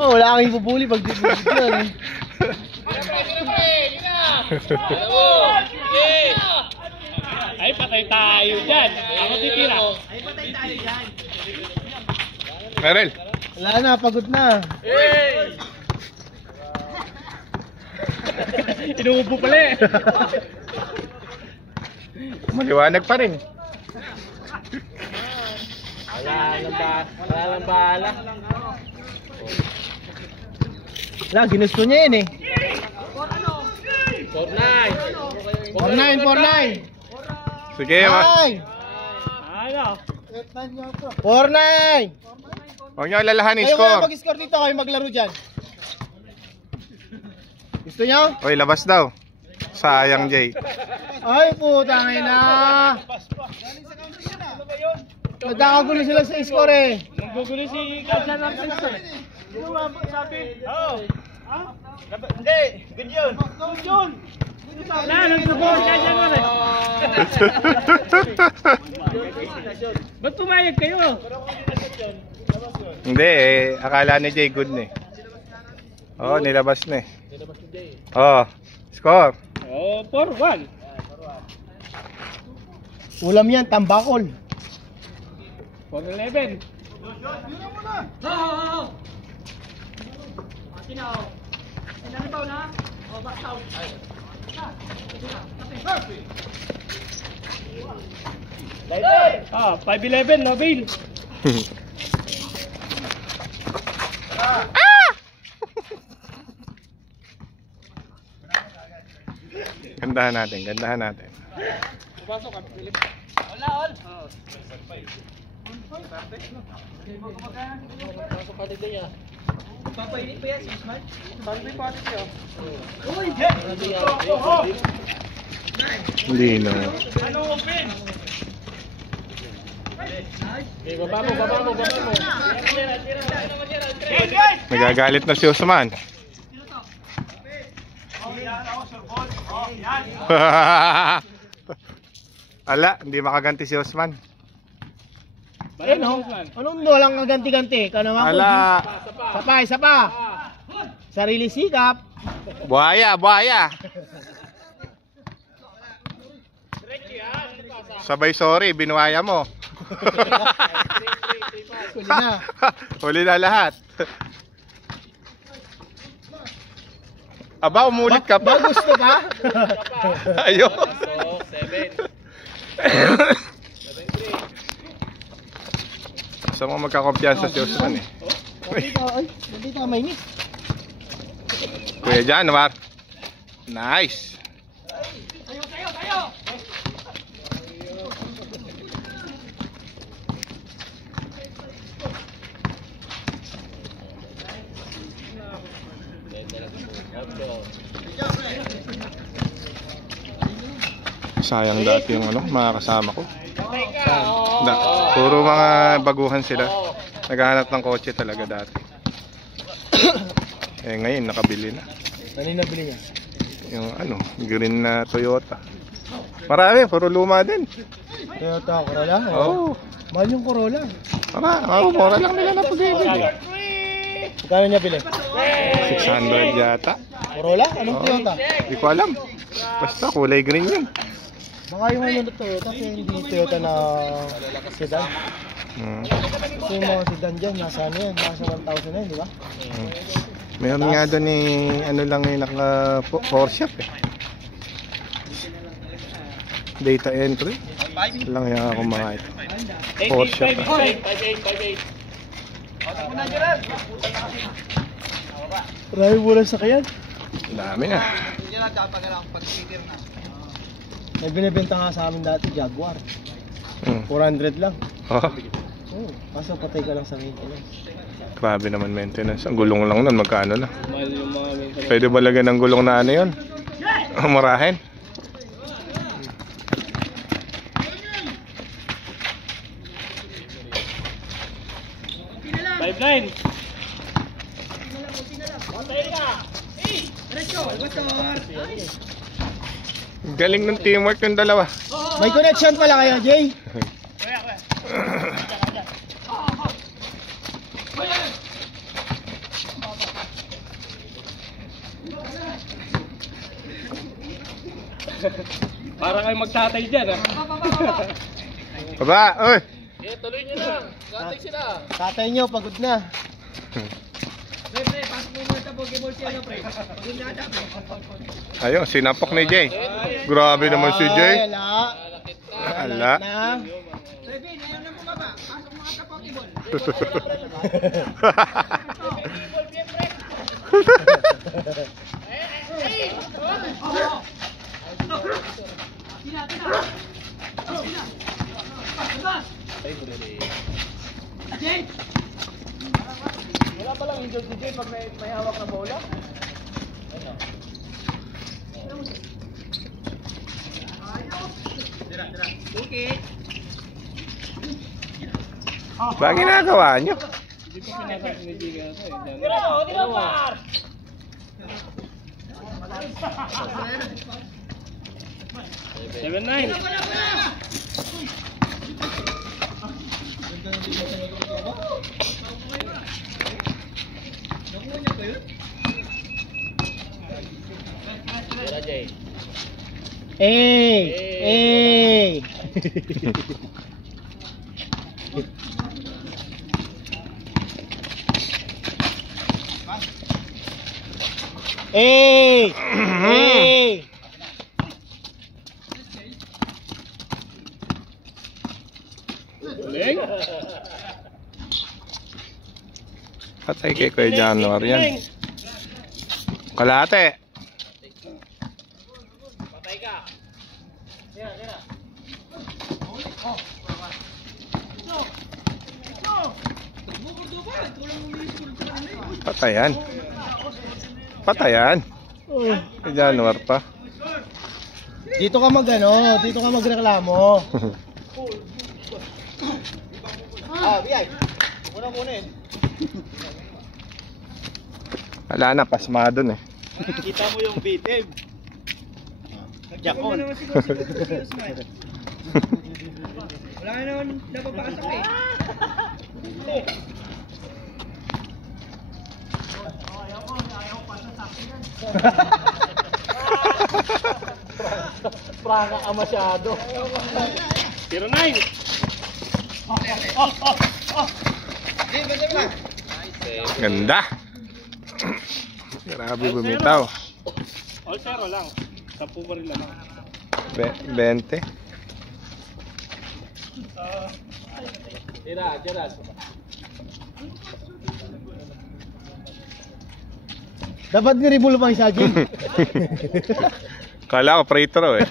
Oh, wala kang ibubuli pag di-bully yan eh. Ay, patay tayo dyan. Ako titira. Ay, patay tayo dyan. Merel. Wala na, pagod na. Inuubo pala eh. Maliwanag pa rin. Wala lang bahala. Wala, ginusto niya yan eh. 4-9. 4-9, 4-9. Sige, ma. Ano? 4-9. Huwag niyo alalahanin Kayo kaya score. mag-score dito, kayo maglaro dyan. Gusto niyo? Oy, labas daw. Sayang, Jay. Ay, putang ina. Nagkakagulo sila sa score eh. Naggugulo si Kasan Artis eh. Sabi? Oo. Hindi, good yun. Good yun. Wala, naggugulo siya dyan eh. Ba't pumayag kayo? Hindi eh. Akala ni Jay good na eh. Oo, nilabas na eh. Oo. Score. Oh, 4-1. Ulam yan, tambakol. 4-11. Ah, 5-11, no bail. Gandahan natin, gandahan natin. Pasok ka, Philip. Wala, all. Pasok ka din niya. Papainit pa yan, 6 months? Sunday pa rin siya. Uy, Jen! Hindi no. Ano open? Okay, baba mo. Nagagalit na si Osman. Ala, hindi makaganti si Osman. Ayun ho. Anong walang kaganti-ganti? Ka naman. Ala, Isa pa. Sarili sikap. buhaya. Sabay sorry, binuhaya mo. Huli na. Huli na lahat. Aba, umulit ka pa. Ba gusto ba? Ayun. 7. Gusto mo magkakumpiyansa si Osman eh. Dito, mainit. Kuya Januar. Nice. Tayo! Sayang dati yung mga kasama ko. Puro mga baguhan sila. Naghahanap ng kotse talaga dati. Eh ngayon nakabili na. Ano yung nabili niya? Yung green na Toyota. Marami, puro luma din. Toyota Corolla? Oo. Mahal yung Corolla. Mura lang nila na pag-ibig. Magkano niya bili? 600 yata. Corolla? Anong Toyota? Hindi ko alam. Basta kulay green yun. Baka yung ano Toyota, kaya hindi Toyota na sedan. Kasi yung mga sedan dyan, nasa ano yan, nasa 1,000 na yun, di ba? Meron nga doon lang naka Porsche eh. Data entry. Lang yung ako mga ito. Porsche pa. 5-8. Marami mo lang sakyan. Dami na. May binibenta nga sa amin dati, Jaguar. 400 lang. Oh, Kaso patay ka lang sa maintenance. grabe naman maintenance. Ang gulong lang nun, magkano na? Mahal yung mga maintenance. Pwede ba lagyan ng gulong na ano yun? Murahin. Pipeline. Galing ng teamwork yung dalawa. May connection pala kayo, Jay. Para kayo magtatay dyan, ha? Baba, oy! Eh, tuloy nyo lang. Tatay sila. Tatay nyo, pagod na. Pre, pasok mo muna sa Pokeball siya, no, pre. Pagod na ata, pre. Ayun, sinapok ni Jay. Grabe naman si Jay. Ay, ala. Ala. Na. Pre, Vin, ayaw na bumaba. Pasok mo nga sa Pokeball. Wala palang injured si Jay pag may hawak na bola. Okay. Ba ginagawa nyo? Hindi pa pinasok ni Jiga ito, eh. Tira mo, par! Seven, nine. Hey! Hey! Hey! Galing. Patay kay Kuya Januar yan. Kalate. Patay ka. Patayan. Patayan. Kuya Januar pa. Dito ka dito ka magreklamo. Biyay. Muna eh. Wala na, pasmado na eh. Kita mo yung bitim. Jakon. Wala ka naman napapasok eh. Pranga ka masyado. 09. Ganda. Grabe bumitaw. All zero lang. 10 pa rin lang. 20. Tira. Dapat ni-remove pa isa Jay. Kala ko free throw eh.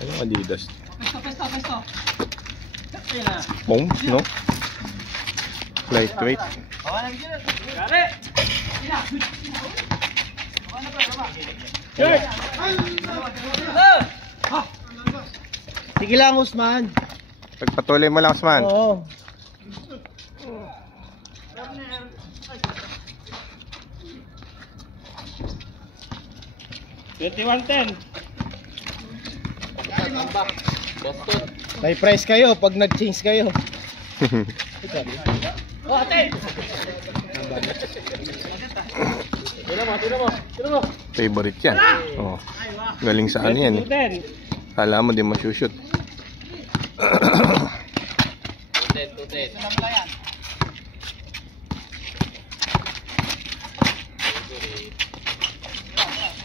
Ano Adidas? Pesto. Boom, no? Lightweight. Gare! Sige lang Usman. Pagpatuloy mo lang, Osman. Oo. $21.10. May price kayo pag nag-change kayo. Oh, ate! Tira mo. Favorite yan. Oh. Galing sa ano yan eh. 22.10. Kala mo di masushoot.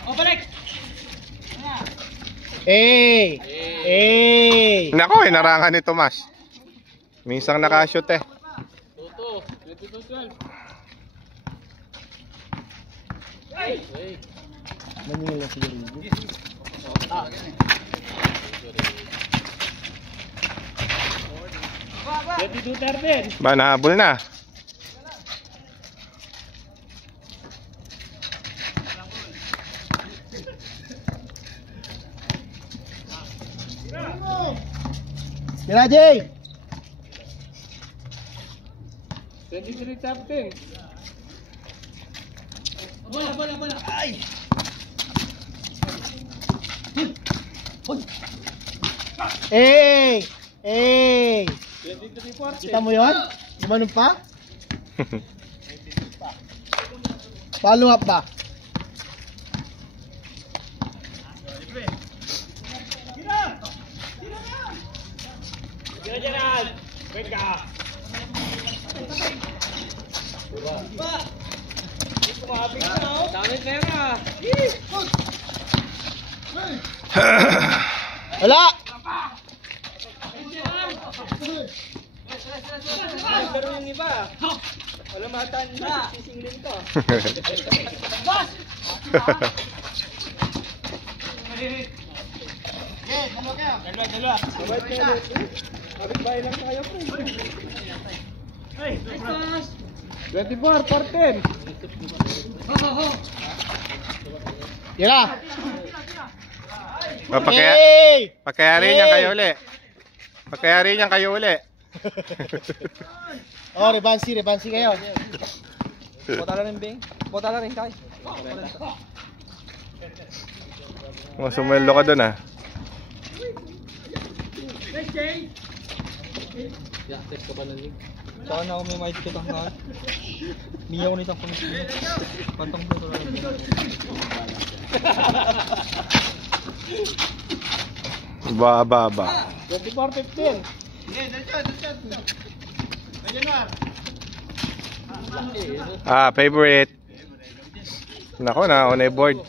Oh, balik! Hey! Nako, inarangan ni Tomas. Minsang nakashoot eh. 22.12. Maningil na siguro. 22.13. Ba, nahabol na. Tira Jay! 23 something. Bola. Ay! Hey! Hey! 23-40. Kita mo yun? Gumanon pa? Follow up ba? Diyan. Wait ka. Dami pera. Wala! Pero yung iba. Wala matanda. Sisingling to. Dalawa. Kapit bahay lang tayo, pre. 24-14. Tira! Pakayari niyan kayo uli. Pakayari niyan kayo uli. Oh, rebansi kayo. Bota rin, Bing. Bota rin, Kai. Sumelo ka dun ah. Saka na ako may mic kitang na. Miyaw ko nitang kumisip. Pantong dito lang. Ba. 24-15. Favorite. Nako na, on a board.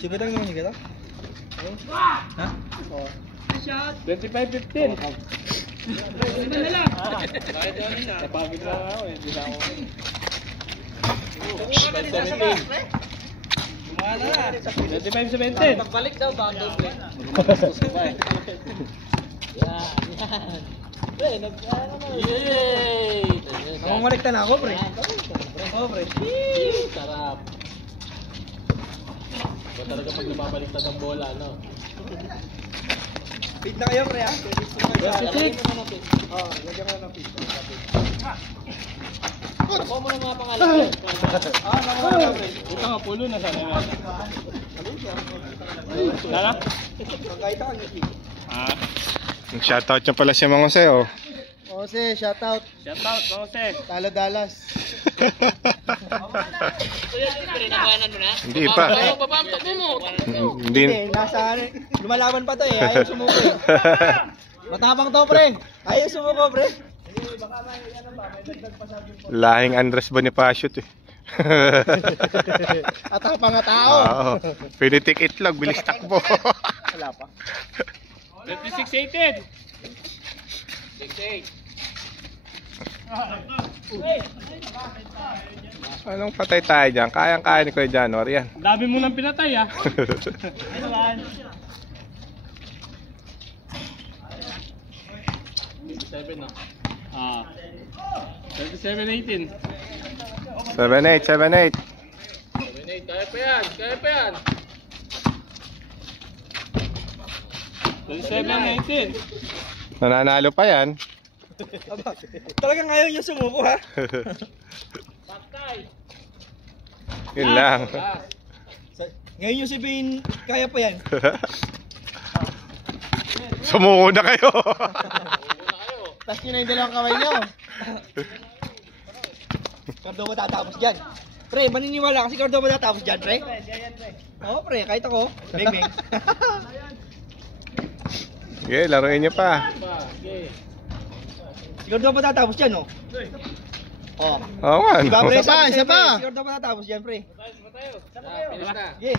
Sigatang naman kita? Ha? 25-15. Napagod na ako eh. Hindi na ako. 25-17. Pagbalik daw, bago. Yay! Nangungulikta na ako, pre. Oo, pre. Sarap. Ba talaga pag nababaliktad ang bola, no? Feed na kayo, pre, ha? 26. Ako mo ng mga pangalan. Nakuha na, pre. Ito nga, pulo na sana nga. Lala? Kahit ako, Shoutout niya pala si Mang Jose oh. Jose, shoutout. Shout out, Jose. Talo Dallas. Hindi pa. Hindi. nasa, lumalaban pa to eh. Ayaw sumuko eh. Matapang to, pre. Ayaw sumuko, pre. Lahing Andres Bonifacio eh. Atapang nga tao. Oo. Pinitik itlog, bilis takbo. Wala pa. 26-18. 6-8. Anong patay tayo dyan? Kayang-kaya ni Kuya January yan. Ang dami mo nang pinatay ah. 27 na. 27-18. 7-8, 7-8. 7-8. Kaya pa yan. 27-19. Nananalo pa yan. Talagang ayaw niyo sumuko, ha? Yun lang. Ngayon yung sabihin, kaya pa yan. Sumuko na kayo. Tapos yun na yung dalawang kamay nyo. Cardo matatapos dyan. Pre, maniniwala kasi Cardo matatapos dyan, pre? Oo, pre, kahit ako. Beng. Okay, laruin niyo pa. Siguro daw matatapos dyan, no? Oo. Oo nga. Diba, pre? Isa pa. Siguro daw matatapos dyan, pre. Isa tayo. Sige.